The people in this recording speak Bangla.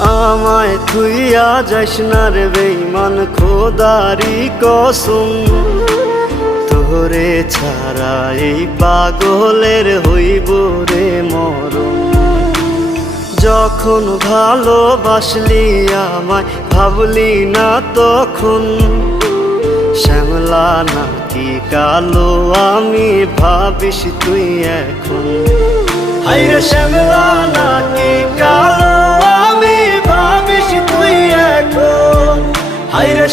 আমায় থুইয়া যাস না রে বেঈমান, খোদারি কসম। তোরে ছাড়া এই পাগলের হইব রে মরণ। যখন ভালোবাসলি আমায় ভাবলি না তখন, শ্যামলা নাকি কালো আমি ভাবিস তুই এখন। হায়রে শ্যামলা নাকি কালো আমি ভাবিস তুই এখন। হায়রে